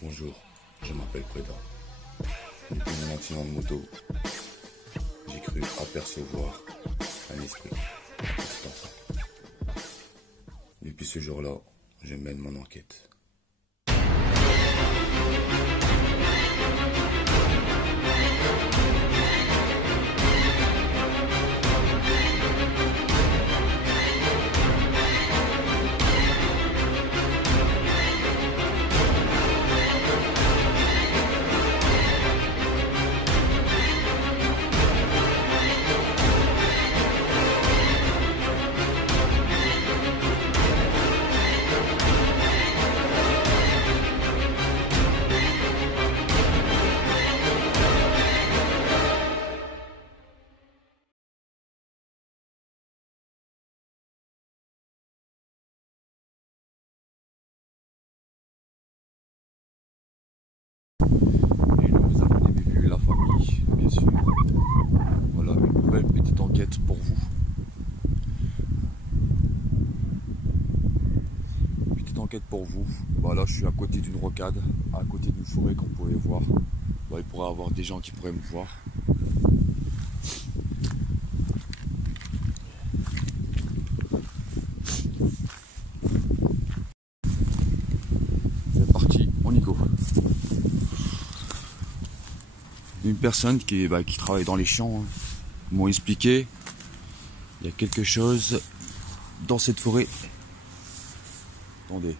Bonjour, je m'appelle Prudent. Depuis mon accident de moto, j'ai cru apercevoir un esprit, un petit enfant. Depuis ce jour-là, je mène mon enquête. Et là, vous avez vu la famille, bien sûr. Voilà une nouvelle petite enquête pour vous. Petite enquête pour vous. Voilà, je suis à côté d'une rocade, à côté d'une forêt qu'on pouvait voir. Il pourrait y avoir des gens qui pourraient me voir. C'est parti, on y go. Une personne qui travaille dans les champs m'ont expliqué il y a quelque chose dans cette forêt. Attendez,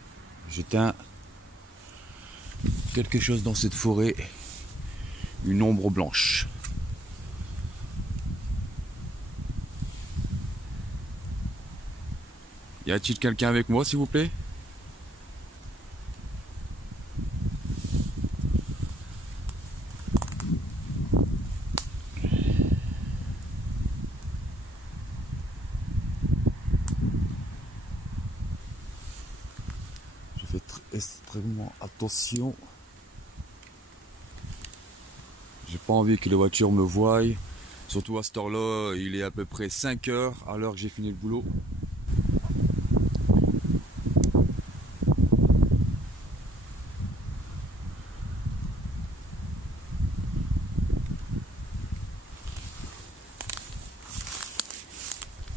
j'éteins quelque chose dans cette forêt, une ombre blanche. Y a-t-il quelqu'un avec moi, s'il vous plaît? Je fais extrêmement attention. J'ai pas envie que les voitures me voient. Surtout à cette heure-là, il est à peu près 5 heures à l'heure que j'ai fini le boulot.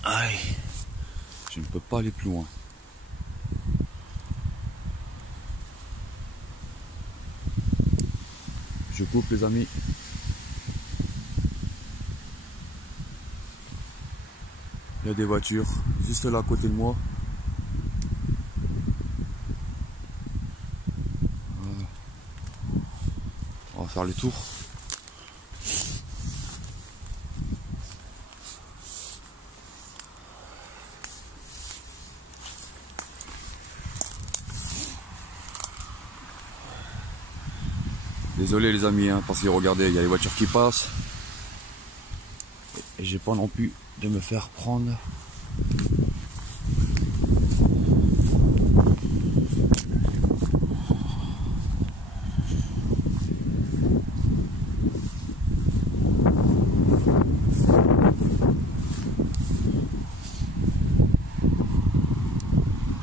Aïe, je ne peux pas aller plus loin. Je coupe, les amis. Il y a des voitures juste là à côté de moi. Voilà. On va faire le tour. Désolé les amis, parce que regardez, il y a les voitures qui passent. Et j'ai pas non plus de me faire prendre.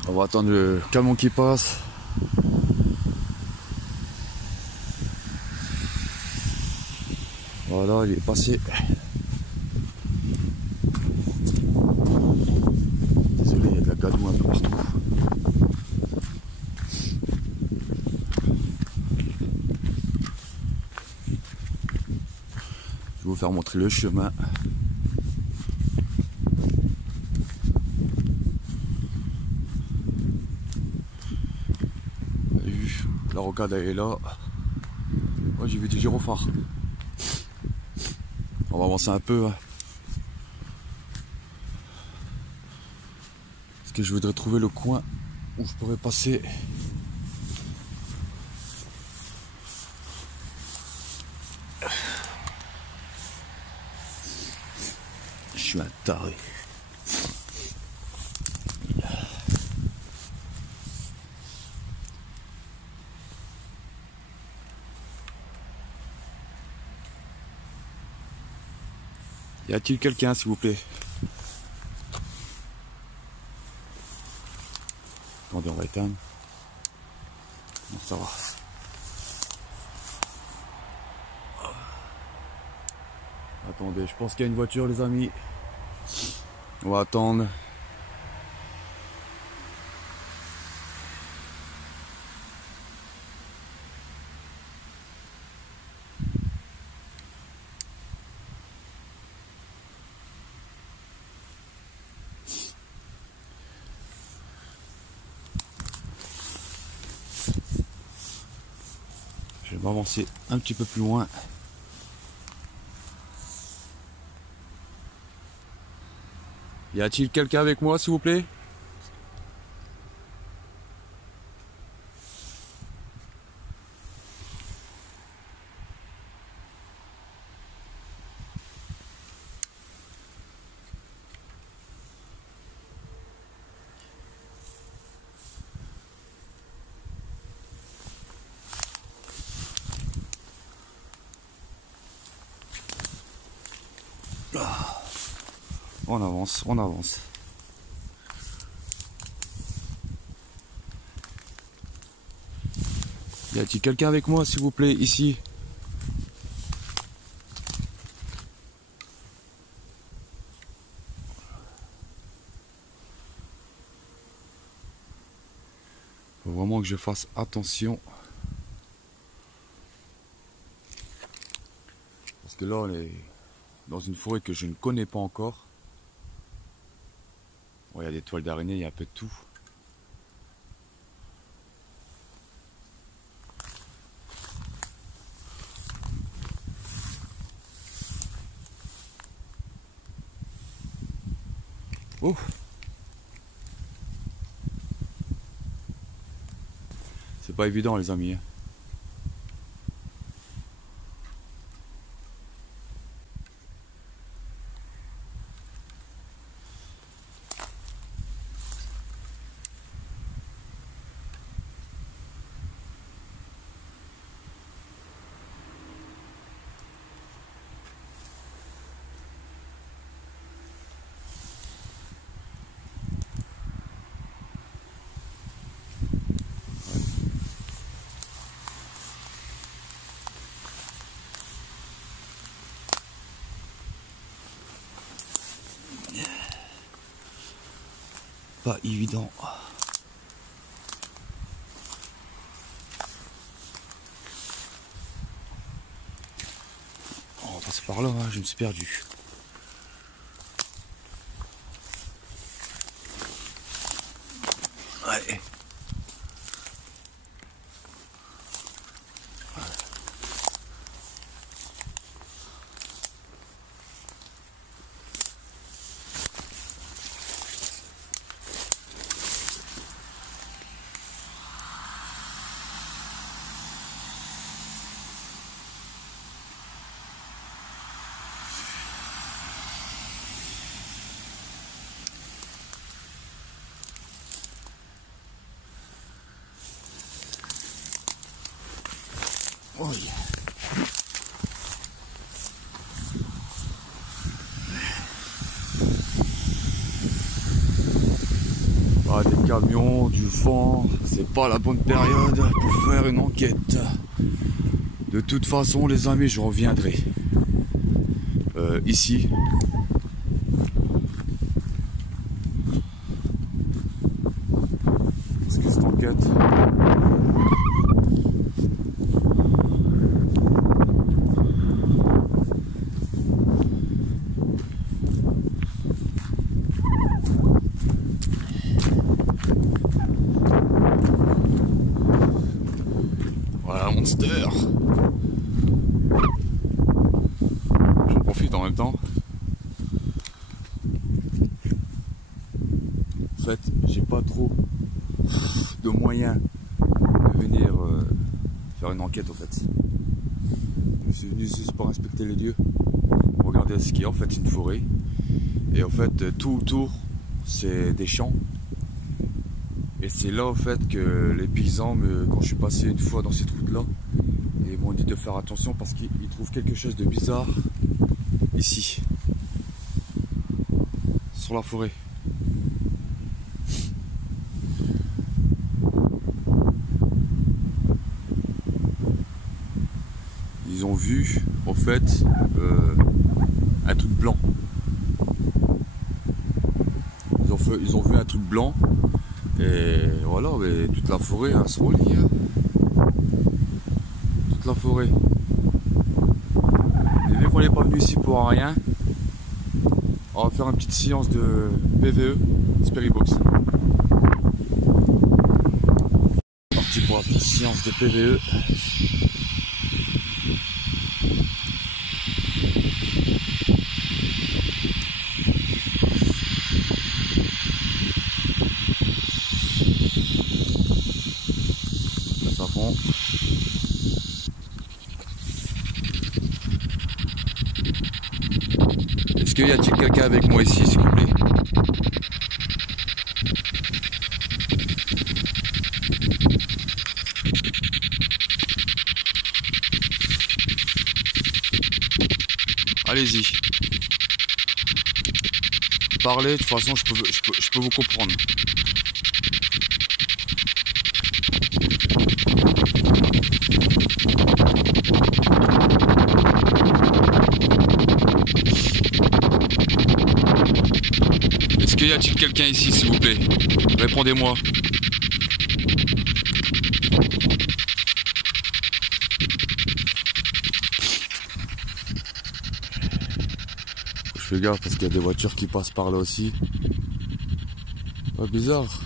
On va attendre le camion qui passe. Voilà, il est passé. Désolé, il y a de la gadoue un peu partout. Je vais vous faire montrer le chemin. Vous avez vu, la rocade elle est là. Moi j'ai vu des gyrophares. On va avancer un peu. Parce que je voudrais trouver le coin où je pourrais passer. Je suis un taré. Y a-t-il quelqu'un, s'il vous plaît? Attendez, on va éteindre. Non, ça va. Attendez, je pense qu'il y a une voiture, les amis. On va attendre. Je vais m'avancer un petit peu plus loin. Y a-t-il quelqu'un avec moi, s'il vous plaît? On avance, on avance. Y a-t-il quelqu'un avec moi, s'il vous plaît, ici? Faut vraiment que je fasse attention. Parce que là, on est dans une forêt que je ne connais pas encore. Bon, il y a des toiles d'araignée, il y a un peu de tout. Oh! C'est pas évident, les amis. Pas évident. On va passer par là, hein, je me suis perdu. Ouais. Oh yeah. Ah, des camions, du vent, c'est pas la bonne période pour faire une enquête. De toute façon, les amis, je reviendrai ici. Parce que cette enquête... Voilà, Monster. J'en profite en même temps. En fait, j'ai pas trop de moyens de venir faire une enquête en fait. Je suis venu juste pour inspecter les lieux, regarder ce qu'il y a en fait, une forêt. Et en fait, tout autour, c'est des champs. Et c'est là en fait que les paysans, quand je suis passé une fois dans cette route là, ils m'ont dit de faire attention parce qu'ils trouvent quelque chose de bizarre ici, sur la forêt. Ils ont vu en fait un truc blanc. Ils ont vu un truc blanc. Et voilà, mais toute la forêt elle se relie. Hein. Toute la forêt. Et vu qu'on n'est pas venu ici pour rien, on va faire une petite séance de PVE, Spirit Box. Parti pour la petite séance de PVE. Ça fond. Est-ce qu'il y a-t-il quelqu'un avec moi ici, s'il vous plaît? Allez-y. Parlez, de toute façon je peux vous comprendre. Est-ce qu'il y a-t-il quelqu'un ici, s'il vous plaît? Répondez-moi. Je fais gaffe parce qu'il y a des voitures qui passent par là aussi. Pas bizarre.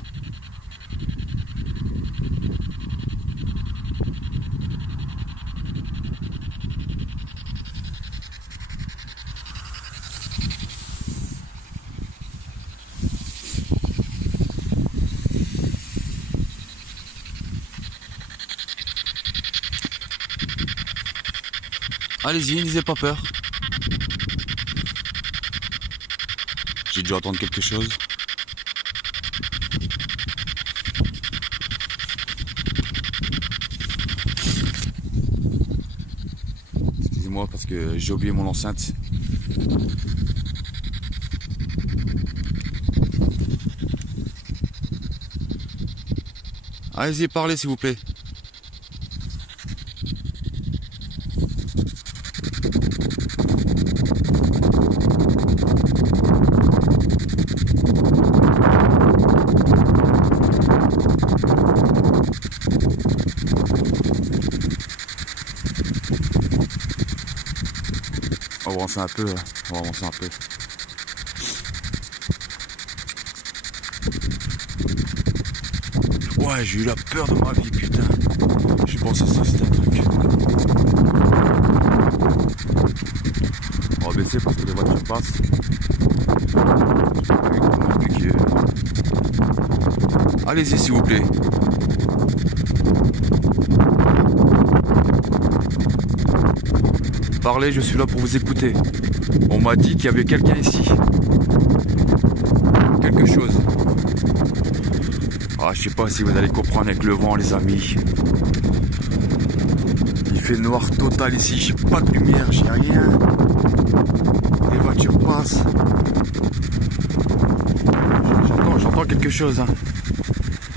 Allez-y, n'ayez pas peur. J'ai dû entendre quelque chose. Excusez-moi parce que j'ai oublié mon enceinte. Allez-y, parlez s'il vous plaît. On va avancer un peu, on va avancer un peu. Ouais, j'ai eu la peur de ma vie, putain. J'ai pensé ça, c'était un truc. On va baisser parce que les voitures passent. Allez-y, s'il vous plaît. Parlez, je suis là pour vous écouter. On m'a dit qu'il y avait quelqu'un ici. Quelque chose. Ah, je sais pas si vous allez comprendre avec le vent, les amis. Il fait noir total ici, j'ai pas de lumière, j'ai rien. Les voitures passent. J'entends quelque chose. Hein.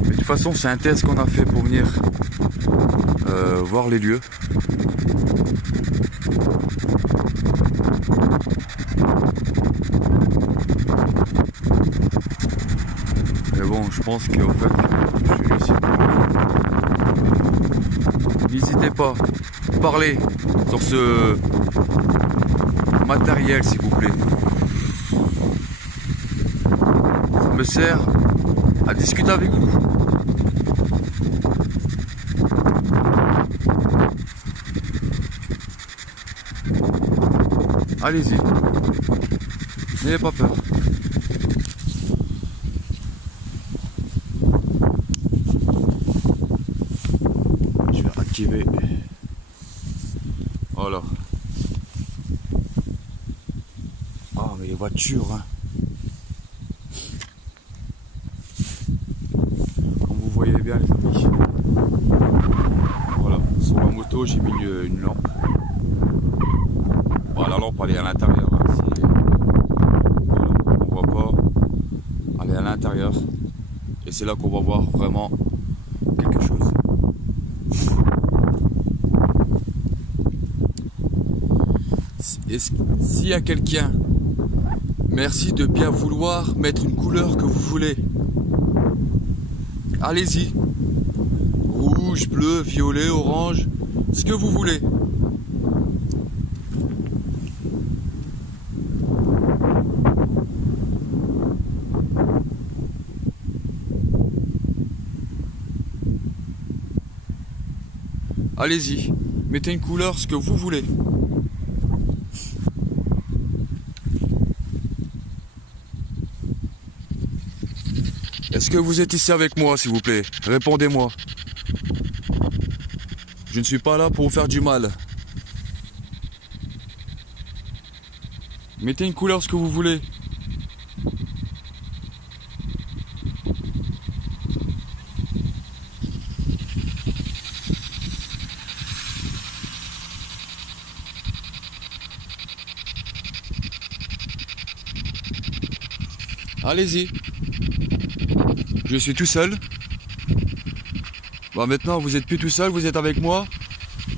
Mais de toute façon, c'est un test qu'on a fait pour venir voir les lieux. Mais bon, je pense qu'en fait, je suis ici. N'hésitez pas, parlez sur ce matériel, s'il vous plaît. Ça me sert à discuter avec vous. Allez-y, n'ayez pas peur. Je vais activer. Voilà. Ah, mais les voitures, hein. Comme vous voyez bien, les amis. Voilà, sur la moto, j'ai mis une lampe. Bon, la lampe, elle est à l'intérieur. Hein. Voilà, on voit pas. Elle est à l'intérieur. Et c'est là qu'on va voir vraiment quelque chose. s'il y a quelqu'un, merci de bien vouloir mettre une couleur que vous voulez. Allez-y. Rouge, bleu, violet, orange, ce que vous voulez. Allez-y, mettez une couleur, ce que vous voulez. Est-ce que vous êtes ici avec moi, s'il vous plaît? Répondez-moi. Je ne suis pas là pour vous faire du mal. Mettez une couleur, ce que vous voulez. Allez-y. Je suis tout seul. Bon, maintenant, vous êtes plus tout seul, vous êtes avec moi.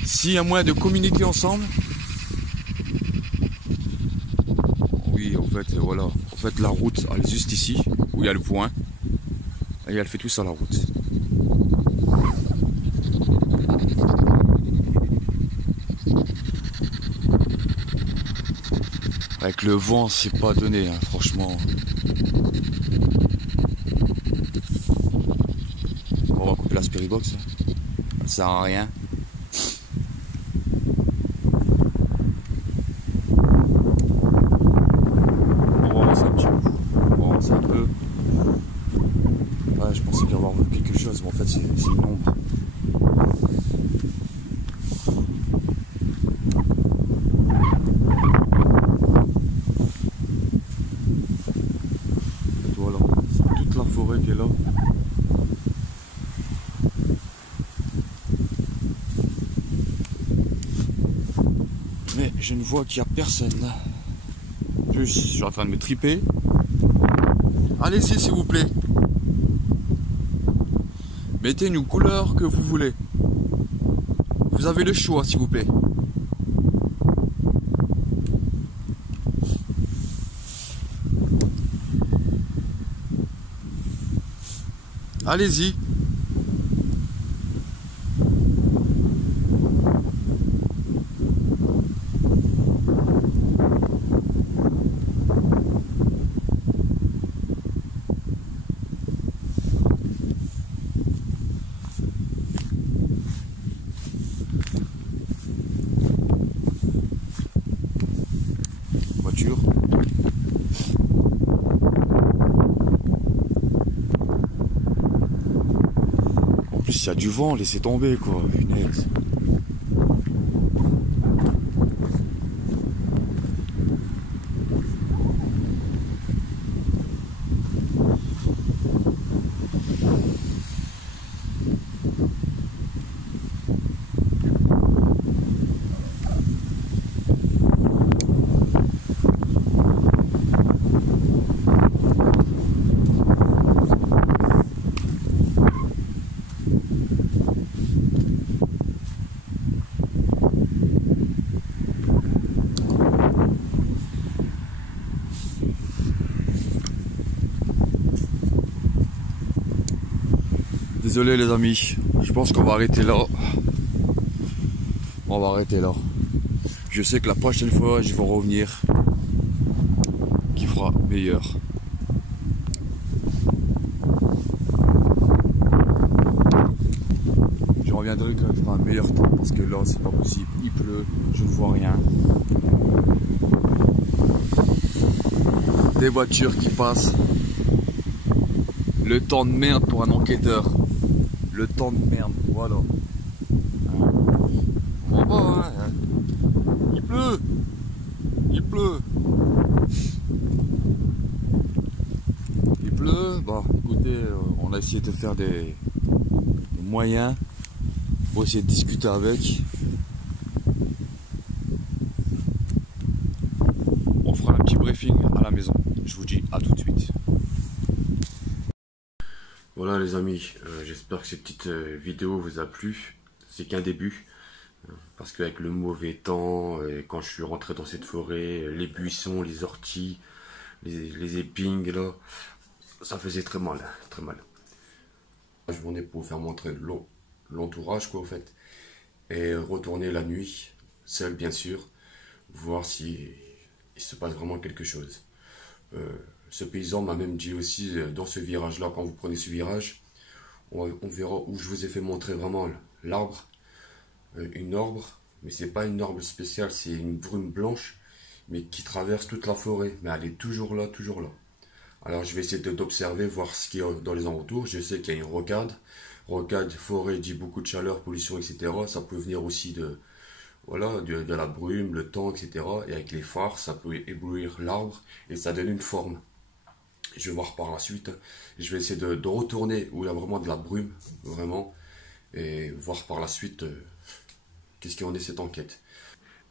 S'il y a moyen de communiquer ensemble. Oui, en fait, voilà. En fait, la route, elle est juste ici, où il y a le point. Et elle fait tout ça, la route. Avec le vent, c'est pas donné, hein, franchement. On va couper la Spiribox. Ça sert à rien. On va avancer un petit peu. On va avancer un peu. Ouais, je pensais qu'il y avoir quelque chose, mais en fait, c'est une ombre. Voilà, c'est toute la forêt qui est là. Mais je ne vois qu'il n'y a personne là. Je suis en train de me triper. Allez-y, s'il vous plaît. Mettez une couleur que vous voulez. Vous avez le choix, s'il vous plaît. Allez-y. Voiture. En plus, il y a du vent, laissez tomber quoi, punaise. Désolé les amis, je pense qu'on va arrêter là. On va arrêter là. Je sais que la prochaine fois, je vais revenir. Qui fera meilleur. Je reviendrai quand il fera un meilleur temps parce que là, c'est pas possible. Il pleut, je ne vois rien. Des voitures qui passent. Le temps de merde pour un enquêteur. Le temps de merde, voilà. Bon, bah, hein. Il pleut. Il pleut. Il pleut. Bon, écoutez, on a essayé de faire des moyens pour essayer de discuter avec. On fera un petit briefing à la maison. Je vous dis à tout de suite. Voilà les amis, j'espère que cette petite vidéo vous a plu. C'est qu'un début. Parce qu'avec le mauvais temps, et quand je suis rentré dans cette forêt, les buissons, les orties, les épingles, là, ça faisait très mal, très mal. Je venais pour faire montrer l'entourage, quoi, au fait. Et retourner la nuit, seul, bien sûr, voir si il se passe vraiment quelque chose. Euh, Ce paysan m'a même dit aussi, dans ce virage-là, quand vous prenez ce virage, on verra où je vous ai fait montrer vraiment l'arbre, une orbre, mais c'est pas une orbe spéciale, c'est une brume blanche, mais qui traverse toute la forêt, mais elle est toujours là, toujours là. Alors je vais essayer d'observer, voir ce qu'il y a dans les alentours. Je sais qu'il y a une rocade. Rocade, forêt dit beaucoup de chaleur, pollution, etc. Ça peut venir aussi de, voilà, de la brume, le temps, etc. Et avec les phares, ça peut éblouir l'arbre et ça donne une forme. Je vais voir par la suite. Je vais essayer de retourner où il y a vraiment de la brume, vraiment, et voir par la suite qu'est-ce qu'il en est cette enquête.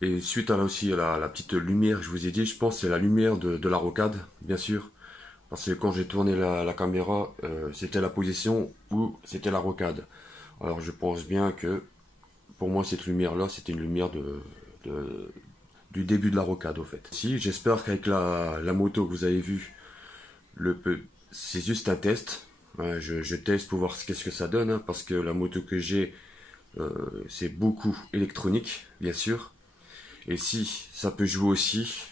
Et suite à là aussi à la petite lumière, je vous ai dit, je pense que c'est la lumière de la rocade, bien sûr. Parce que quand j'ai tourné la caméra, c'était la position où c'était la rocade. Alors je pense bien que pour moi cette lumière-là, c'était une lumière du début de la rocade au fait. Si, j'espère qu'avec la moto que vous avez vue, c'est juste un test. Je teste pour voir qu'est-ce que ça donne, hein, parce que la moto que j'ai, c'est beaucoup électronique, bien sûr. Et si ça peut jouer aussi,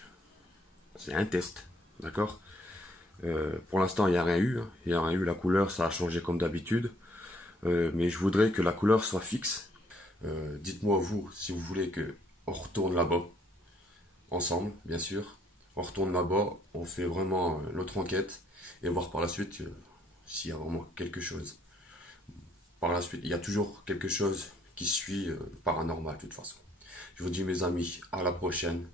c'est un test, d'accord? Pour l'instant, il n'y a rien eu, hein. Il n'y a rien eu, la couleur, ça a changé comme d'habitude. Mais je voudrais que la couleur soit fixe. Dites-moi vous, si vous voulez que on retourne là-bas, ensemble, bien sûr. On retourne là-bas, on fait vraiment notre enquête et voir par la suite s'il y a vraiment quelque chose. Par la suite, il y a toujours quelque chose qui suit paranormal de toute façon. Je vous dis mes amis, à la prochaine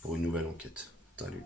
pour une nouvelle enquête. Salut.